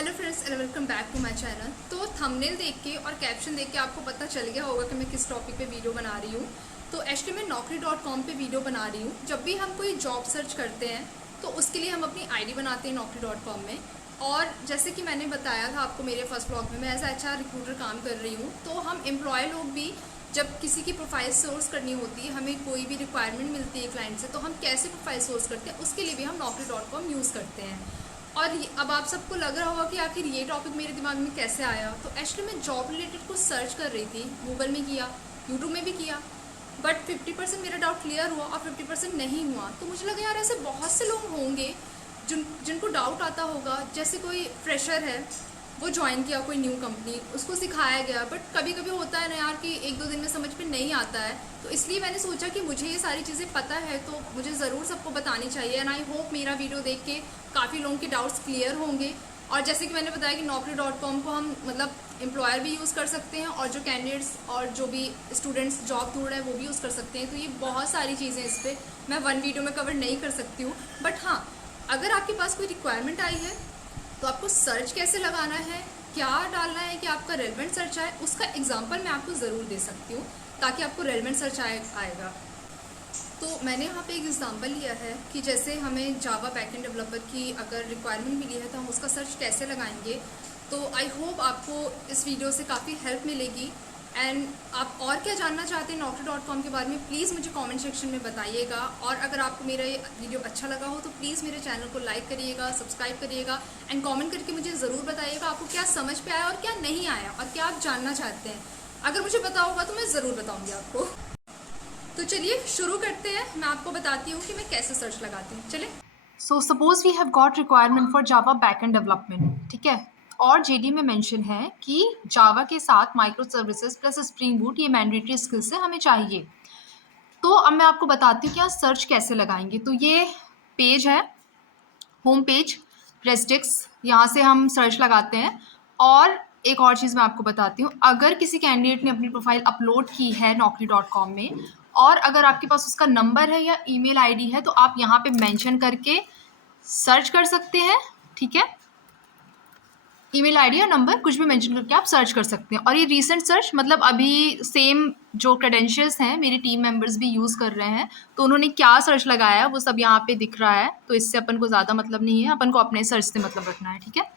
Hello friends and welcome back to my channel. तो thumbnail देख के और कैप्शन देख के आपको पता चल गया होगा कि मैं किस टॉपिक पे वीडियो बना रही हूँ। तो एक्चुअली मैं naukri.com पे वीडियो बना रही हूँ। जब भी हम कोई जॉब सर्च करते हैं तो उसके लिए हम अपनी आईडी बनाते हैं naukri.com में। और जैसे कि मैंने बताया था आपको मेरे फर्स्ट ब्लॉग में, मैं एज HR रिक्रूटर काम कर रही हूँ। तो हम एम्प्लॉय लोग भी जब किसी की प्रोफाइल सोर्स करनी होती है, हमें कोई भी रिक्वायरमेंट मिलती है क्लाइंट से, तो हम कैसे प्रोफाइल सोर्स करते हैं उसके लिए भी हम naukri.com यूज़ करते हैं। और अब आप सबको लग रहा होगा कि आखिर ये टॉपिक मेरे दिमाग में कैसे आया। तो एक्चुअली मैं जॉब रिलेटेड कुछ सर्च कर रही थी, गूगल में किया, यूट्यूब में भी किया, बट 50% मेरा डाउट क्लियर हुआ और 50% नहीं हुआ। तो मुझे लगा यार ऐसे बहुत से लोग होंगे जिनको डाउट आता होगा। जैसे कोई फ्रेशर है, वो ज्वाइन किया कोई न्यू कंपनी, उसको सिखाया गया, बट कभी कभी होता है ना यार कि एक दो दिन में समझ में नहीं आता है। तो इसलिए मैंने सोचा कि मुझे ये सारी चीज़ें पता है तो मुझे ज़रूर सबको बतानी चाहिए। एंड आई होप मेरा वीडियो देख के काफ़ी लोगों के डाउट्स क्लियर होंगे। और जैसे कि मैंने बताया कि naukri.com को हम मतलब एम्प्लॉयर भी यूज़ कर सकते हैं और जो कैंडिडेट्स और जो भी स्टूडेंट्स जॉब ढूंढ रहे हैं वो भी यूज़ कर सकते हैं। तो ये बहुत सारी चीज़ें इस पर मैं वन वीडियो में कवर नहीं कर सकती हूँ। बट हाँ, अगर आपके पास कोई रिक्वायरमेंट आई है तो आपको सर्च कैसे लगाना है, क्या डालना है कि आपका रेलेवेंट सर्च आए, उसका एग्जांपल मैं आपको ज़रूर दे सकती हूँ ताकि आपको रेलेवेंट सर्च आएगा। तो मैंने यहाँ पे एक एग्जांपल लिया है कि जैसे हमें जावा बैकएंड डेवलपर की अगर रिक्वायरमेंट मिली है तो हम उसका सर्च कैसे लगाएंगे। तो आई होप आपको इस वीडियो से काफ़ी हेल्प मिलेगी। एंड आप और क्या जानना चाहते हैं naukri.com के बारे में, प्लीज़ मुझे कमेंट सेक्शन में बताइएगा। और अगर आपको मेरा ये वीडियो अच्छा लगा हो तो प्लीज़ मेरे चैनल को लाइक करिएगा, सब्सक्राइब करिएगा एंड कमेंट करके मुझे ज़रूर बताइएगा आपको क्या समझ पे आया और क्या नहीं आया और क्या आप जानना चाहते हैं। अगर मुझे पता होगा तो मैं ज़रूर बताऊँगी आपको। तो चलिए शुरू करते हैं। मैं आपको बताती हूँ कि मैं कैसे सर्च लगाती हूँ। चले। So suppose we have got requirement for Java backend development, ठीक है। और जेडी में मेंशन है कि जावा के साथ micro services plus spring boot ये मैंडेटरी स्किल्स है, हमें चाहिए। तो अब मैं आपको बताती हूँ कि यहाँ सर्च कैसे लगाएंगे। तो ये पेज है, होम पेज, प्रेस्टिक्स, यहाँ से हम सर्च लगाते हैं। और एक और चीज़ मैं आपको बताती हूँ, अगर किसी कैंडिडेट ने अपनी प्रोफाइल अपलोड की है naukri.com में और अगर आपके पास उसका नंबर है या ईमेल आईडी है तो आप यहाँ पे मेंशन करके सर्च कर सकते हैं, ठीक है। ईमेल आईडी और नंबर कुछ भी मेंशन करके आप सर्च कर सकते हैं। और ये रीसेंट सर्च मतलब अभी सेम जो क्रेडेंशियल्स हैं मेरे टीम मेंबर्स भी यूज़ कर रहे हैं, तो उन्होंने क्या सर्च लगाया वो सब यहाँ पे दिख रहा है। तो इससे अपन को ज़्यादा मतलब नहीं है, अपन को अपने सर्च से मतलब रखना है, ठीक है।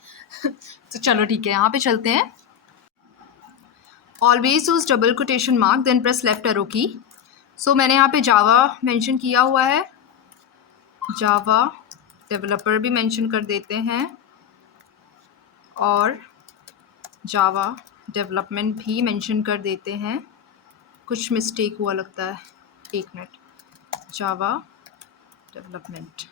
तो चलो ठीक है, यहाँ पे चलते हैं। Always use double quotation mark then press left arrow key. सो मैंने यहाँ पे जावा मेंशन किया हुआ है, जावा डेवलपर भी मेंशन कर देते हैं और जावा डेवलपमेंट भी मेंशन कर देते हैं। कुछ मिस्टेक हुआ लगता है, एक मिनट, जावा डेवलपमेंट।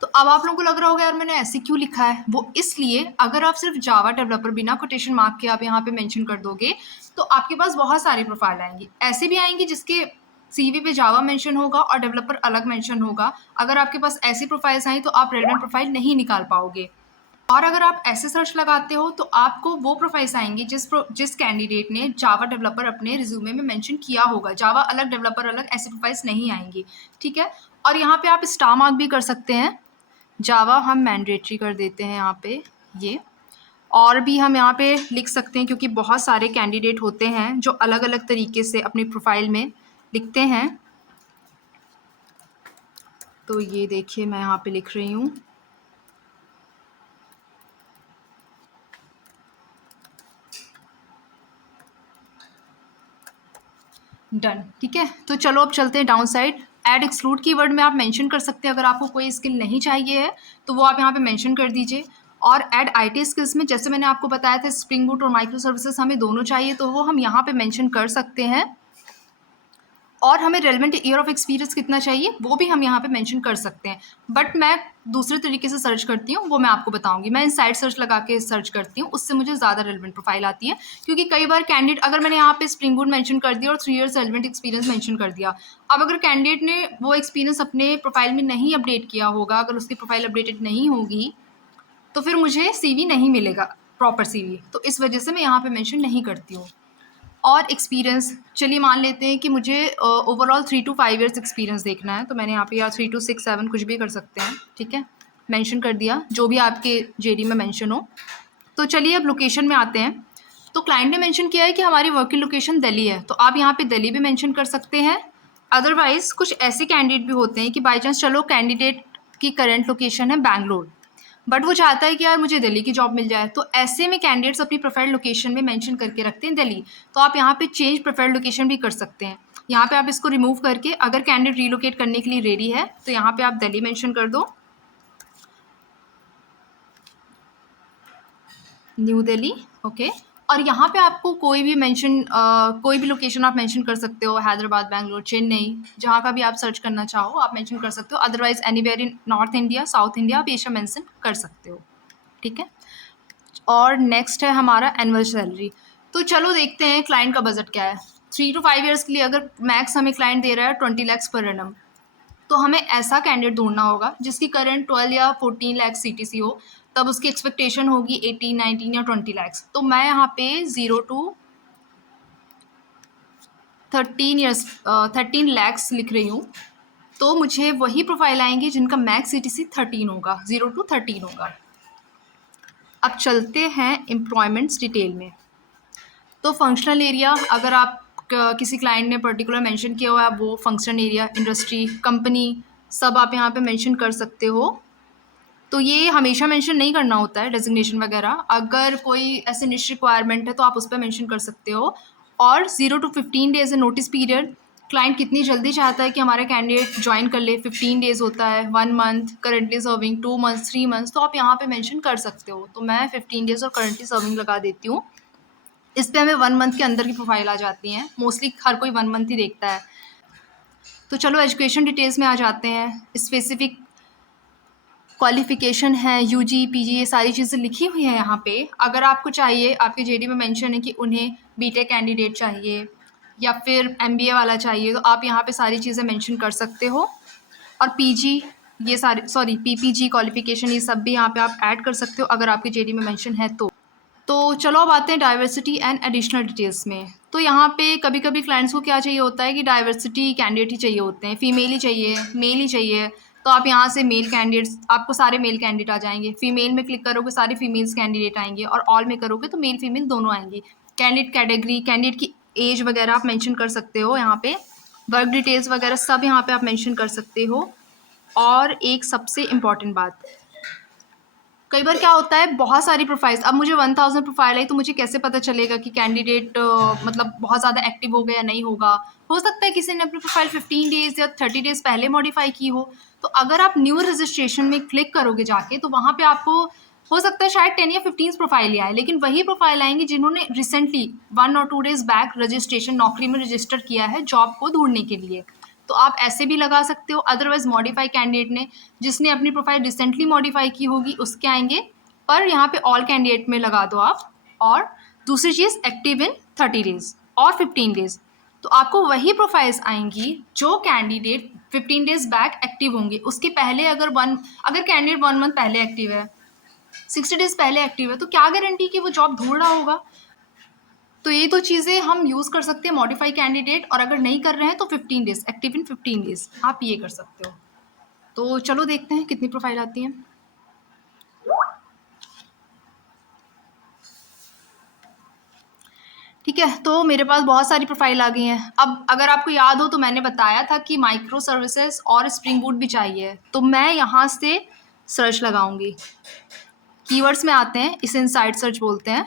तो अब आप लोगों को लग रहा होगा यार मैंने ऐसे क्यों लिखा है। वो इसलिए, अगर आप सिर्फ जावा डेवलपर बिना कोटेशन मार्क के आप यहाँ पे मेंशन कर दोगे तो आपके पास बहुत सारी प्रोफाइल आएंगी। ऐसे भी आएंगी जिसके सीवी पे जावा मेंशन होगा और डेवलपर अलग मेंशन होगा। अगर आपके पास ऐसी प्रोफाइल्स आई तो आप रेलेवेंट प्रोफाइल नहीं निकाल पाओगे। और अगर आप ऐसे सर्च लगाते हो तो आपको वो प्रोफाइल्स आएंगी जिस कैंडिडेट ने जावा डेवलपर अपने रिज्यूमे में मेंशन किया होगा। जावा अलग, डेवलपर अलग, ऐसी प्रोफाइल्स नहीं आएंगी, ठीक है। और यहाँ पे आप स्टार मार्क भी कर सकते हैं, जावा हम मैंडेटरी कर देते हैं यहाँ पे ये। और भी हम यहाँ पे लिख सकते हैं क्योंकि बहुत सारे कैंडिडेट होते हैं जो अलग अलग तरीके से अपनी प्रोफाइल में लिखते हैं। तो ये देखिए मैं यहाँ पे लिख रही हूँ, डन, ठीक है। तो चलो अब चलते हैं down side. Add exclude keyword में आप मेंशन कर सकते हैं, अगर आपको कोई स्किल नहीं चाहिए है तो वो आप यहाँ पे मेंशन कर दीजिए। और ऐड आईटी स्किल्स में जैसे मैंने आपको बताया था स्प्रिंग बूट और माइक्रो सर्विसेज हमें दोनों चाहिए, तो वो हम यहाँ पे मेंशन कर सकते हैं। और हमें रेलेवेंट ईयर ऑफ एक्सपीरियंस कितना चाहिए वो भी हम यहाँ पे मेंशन कर सकते हैं। बट मैं दूसरे तरीके से सर्च करती हूँ, वो मैं आपको बताऊंगी। मैं इनसाइड सर्च लगा के सर्च करती हूँ, उससे मुझे ज़्यादा रेलेवेंट प्रोफाइल आती है। क्योंकि कई बार कैंडिडेट, अगर मैंने यहाँ पे स्प्रिंग बूट मेंशन कर दिया और 3 ईयर्स रेलेवेंट एक्सपीरियंस मेंशन कर दिया, अब अगर कैंडिडेट ने वो एक्सपीरियंस अपने प्रोफाइल में नहीं अपडेट किया होगा, अगर उसकी प्रोफाइल अपडेटेड नहीं होगी तो फिर मुझे CV नहीं मिलेगा, प्रॉपर CV। तो इस वजह से मैं यहाँ पे मेंशन नहीं करती हूँ। और एक्सपीरियंस, चलिए मान लेते हैं कि मुझे ओवरऑल 3 to 5 ईयर्स एक्सपीरियंस देखना है, तो मैंने यहाँ पे या 3 to 6 7 कुछ भी कर सकते हैं, ठीक है। मेंशन कर दिया, जो भी आपके जेडी में मेंशन हो। तो चलिए अब लोकेशन में आते हैं। तो क्लाइंट ने मेंशन किया है कि हमारी वर्किंग लोकेशन दिल्ली है, तो आप यहाँ पे दिल्ली भी मेंशन कर सकते हैं। अदरवाइज़ कुछ ऐसे कैंडिडेट भी होते हैं कि बाई चांस चलो कैंडिडेट की करंट लोकेशन है बैंगलोर, बट वो चाहता है कि यार मुझे दिल्ली की जॉब मिल जाए, तो ऐसे में कैंडिडेट्स अपनी प्रेफर्ड लोकेशन में मेंशन करके रखते हैं दिल्ली। तो आप यहाँ पे चेंज प्रेफर्ड लोकेशन भी कर सकते हैं। यहाँ पे आप इसको रिमूव करके अगर कैंडिडेट रीलोकेट करने के लिए रेडी है तो यहाँ पे आप दिल्ली मेंशन कर दो, न्यू दिल्ली, ओके। और यहाँ पे आपको कोई भी कोई भी लोकेशन आप मेंशन कर सकते हो, हैदराबाद, बैंगलोर, चेन्नई, जहाँ का भी आप सर्च करना चाहो आप मेंशन कर सकते हो। Otherwise anywhere in north India, south India आप एशिया मेंशन कर सकते हो, ठीक है। और नेक्स्ट है हमारा एनुअल सैलरी। तो चलो देखते हैं क्लाइंट का बजट क्या है। 3 to 5 ईयर्स के लिए अगर मैक्स हमें क्लाइंट दे रहा है 20 lakhs पर एनम, तो हमें ऐसा कैंडिडेट ढूंढना होगा जिसकी करंट 12 या 14 लाख CTC हो, तब उसकी एक्सपेक्टेशन होगी 18, 19 या 20 lakhs। तो मैं यहाँ पे 0 to 13 lakhs लिख रही हूँ। तो मुझे वही प्रोफाइल आएंगे जिनका मैक्स CTC 13 होगा, 0 to 13 होगा। अब चलते हैं एम्प्लॉयमेंट्स डिटेल में। तो फंक्शनल एरिया, अगर आप किसी क्लाइंट ने पर्टिकुलर मेंशन किया हुआ है, वो फंक्शनल एरिया, इंडस्ट्री, कंपनी, सब आप यहाँ पे मेंशन कर सकते हो। तो ये हमेशा मेंशन नहीं करना होता है डेजिग्नेशन वगैरह, अगर कोई ऐसे निश रिक्वायरमेंट है तो आप उस पर मेंशन कर सकते हो। और 0 to 15 डेज है नोटिस पीरियड। क्लाइंट कितनी जल्दी चाहता है कि हमारा कैंडिडेट ज्वाइन कर ले, 15 डेज़ होता है, 1 month, currently serving 2 months, 3 months, तो आप यहाँ पे मेंशन कर सकते हो। तो मैं 15 डेज़ और करंटली सर्विंग लगा देती हूँ। इस पे हमें 1 month के अंदर की प्रोफाइल आ जाती हैं, मोस्टली हर कोई 1 month ही देखता है। तो चलो एजुकेशन डिटेल्स में आ जाते हैं। स्पेसिफिक क्वालिफिकेशन है, UG, PG, ये सारी चीज़ें लिखी हुई हैं यहाँ पे। अगर आपको चाहिए, आपके जेडी में मेंशन है कि उन्हें बीटेक कैंडिडेट चाहिए या फिर MBA वाला चाहिए, तो आप यहाँ पे सारी चीज़ें मेंशन कर सकते हो। और PG, ये सारे PPG क्वालिफिकेशन, ये सब भी यहाँ पे आप ऐड कर सकते हो अगर आपके जेडी में मेंशन है तो चलो अब आते हैं डाइवर्सिटी एंड एडिशनल डिटेल्स में। तो यहाँ पे कभी कभी क्लाइंट्स को क्या चाहिए होता है कि डाइवर्सिटी कैंडिडेट ही चाहिए होते हैं, फीमेल ही चाहिए, मेल ही चाहिए। तो आप यहाँ से मेल कैंडिडेट्स, आपको सारे मेल कैंडिडेट आ जाएंगे। फीमेल में क्लिक करोगे सारे फीमेल्स कैंडिडेट आएंगे, और ऑल में करोगे तो मेल फीमेल दोनों आएंगी। कैंडिडेट कैटेगरी, कैंडिडेट की एज वगैरह आप मेंशन कर सकते हो यहाँ पे। वर्क डिटेल्स वगैरह सब यहाँ पे आप मेंशन कर सकते हो। और एक सबसे इम्पॉर्टेंट बात, कई बार क्या होता है बहुत सारी प्रोफाइल्स, अब मुझे 1000 प्रोफाइल आई तो मुझे कैसे पता चलेगा कि कैंडिडेट मतलब बहुत ज़्यादा एक्टिव होगा या नहीं होगा। हो सकता है किसी ने अपनी प्रोफाइल 15 डेज़ या 30 डेज़ पहले मॉडिफाई की हो। तो अगर आप न्यू रजिस्ट्रेशन में क्लिक करोगे जाके, तो वहाँ पे आपको हो सकता है शायद 10 या 15 प्रोफाइल ही आए, लेकिन वही प्रोफाइल आएंगे जिन्होंने recently 1 or 2 days back registration नौकरी में रजिस्टर किया है जॉब को ढूंढने के लिए। तो आप ऐसे भी लगा सकते हो। अदरवाइज मॉडिफाई कैंडिडेट ने, जिसने अपनी प्रोफाइल रिसेंटली मॉडिफाई की होगी, उसके आएंगे। पर यहाँ पे ऑल कैंडिडेट में लगा दो आप। और दूसरी चीज़, एक्टिव इन 30 डेज और 15 डेज, तो आपको वही प्रोफाइल्स आएंगी जो कैंडिडेट 15 डेज बैक एक्टिव होंगे। उसके पहले अगर कैंडिडेट 1 month पहले एक्टिव है, 60 डेज पहले एक्टिव है, तो क्या गारंटी कि वो जॉब ढूंढ रहा होगा। तो ये 2 चीज़ें हम यूज़ कर सकते हैं, मॉडिफाई कैंडिडेट, और अगर नहीं कर रहे हैं तो 15 डेज, एक्टिव इन 15 डेज, आप ये कर सकते हो। तो चलो देखते हैं कितनी प्रोफाइल आती हैं। ठीक है, तो मेरे पास बहुत सारी प्रोफाइल आ गई हैं। अब अगर आपको याद हो तो मैंने बताया था कि माइक्रो सर्विसेज और स्प्रिंग बूट भी चाहिए, तो मैं यहाँ से सर्च लगाऊंगी। कीवर्ड्स में आते हैं, इसे इनसाइड सर्च बोलते हैं।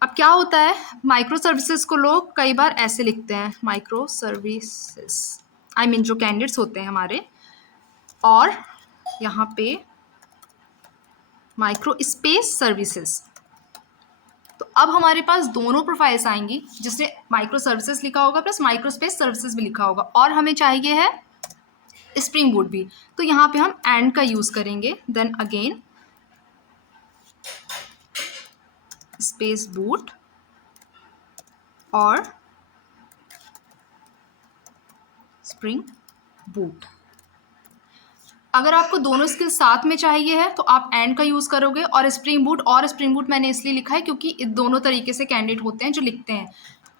अब क्या होता है, माइक्रो सर्विसेज को लोग कई बार ऐसे लिखते हैं, माइक्रो सर्विसेज, आई मीन जो कैंडिडेट्स होते हैं हमारे, और यहाँ पे माइक्रो स्पेस सर्विसेज। तो अब हमारे पास दोनों प्रोफाइल्स आएंगी जिसने माइक्रो सर्विसेज लिखा होगा प्लस माइक्रो स्पेस सर्विसेज भी लिखा होगा, और हमें चाहिए है स्प्रिंग बूट भी। तो यहाँ पे हम एंड का यूज़ करेंगे, देन अगेन स्पेस बूट और स्प्रिंग बूट। अगर आपको दोनों स्किल साथ में चाहिए है तो आप एंड का यूज़ करोगे, और स्प्रिंग बूट मैंने इसलिए लिखा है क्योंकि दोनों तरीके से कैंडिडेट होते हैं जो लिखते हैं।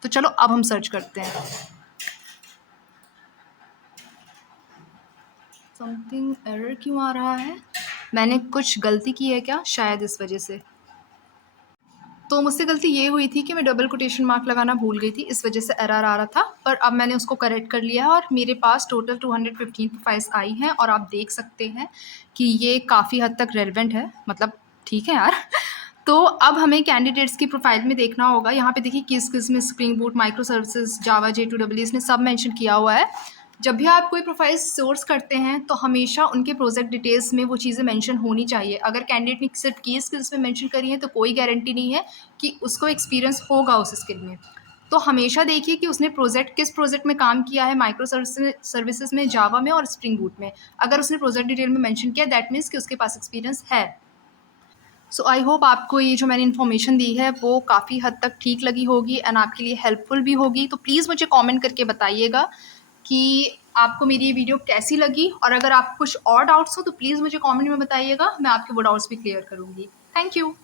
तो चलो अब हम सर्च करते हैं। समथिंग एरर क्यों आ रहा है। मैंने कुछ गलती की है क्या, शायद इस वजह से। तो मुझसे गलती ये हुई थी कि मैं डबल कोटेशन मार्क लगाना भूल गई थी, इस वजह से एरर आ रहा था, पर अब मैंने उसको करेक्ट कर लिया है और मेरे पास टोटल 215 प्रोफाइल्स आई हैं और आप देख सकते हैं कि ये काफ़ी हद तक रेलेवेंट है, मतलब ठीक है यार। तो अब हमें कैंडिडेट्स की प्रोफाइल में देखना होगा, यहाँ पे देखिए किस में स्प्रिंग बूट, माइक्रो सर्विसेज, जावा, J2EE इसमें सब मेंशन किया हुआ है। जब भी आप कोई प्रोफाइल सोर्स करते हैं तो हमेशा उनके प्रोजेक्ट डिटेल्स में वो चीज़ें मेंशन होनी चाहिए। अगर कैंडिडेट ने सिर्फ की स्किल्स में मेंशन करी है तो कोई गारंटी नहीं है कि उसको एक्सपीरियंस होगा उस स्किल में। तो हमेशा देखिए कि उसने किस प्रोजेक्ट में काम किया है, माइक्रो सर्विसेज में, जावा में और स्प्रिंग बूट में। अगर उसने प्रोजेक्ट डिटेल में मेंशन किया दैट मीन्स कि उसके पास एक्सपीरियंस है। सो आई होप आपको ये जो मैंने इन्फॉर्मेशन दी है वो काफ़ी हद तक ठीक लगी होगी एंड आपके लिए हेल्पफुल भी होगी। तो प्लीज़ मुझे कमेंट करके बताइएगा कि आपको मेरी ये वीडियो कैसी लगी, और अगर आप कुछ और डाउट्स हो तो प्लीज़ मुझे कमेंट में बताइएगा, मैं आपके वो डाउट्स भी क्लियर करूँगी। Thank you.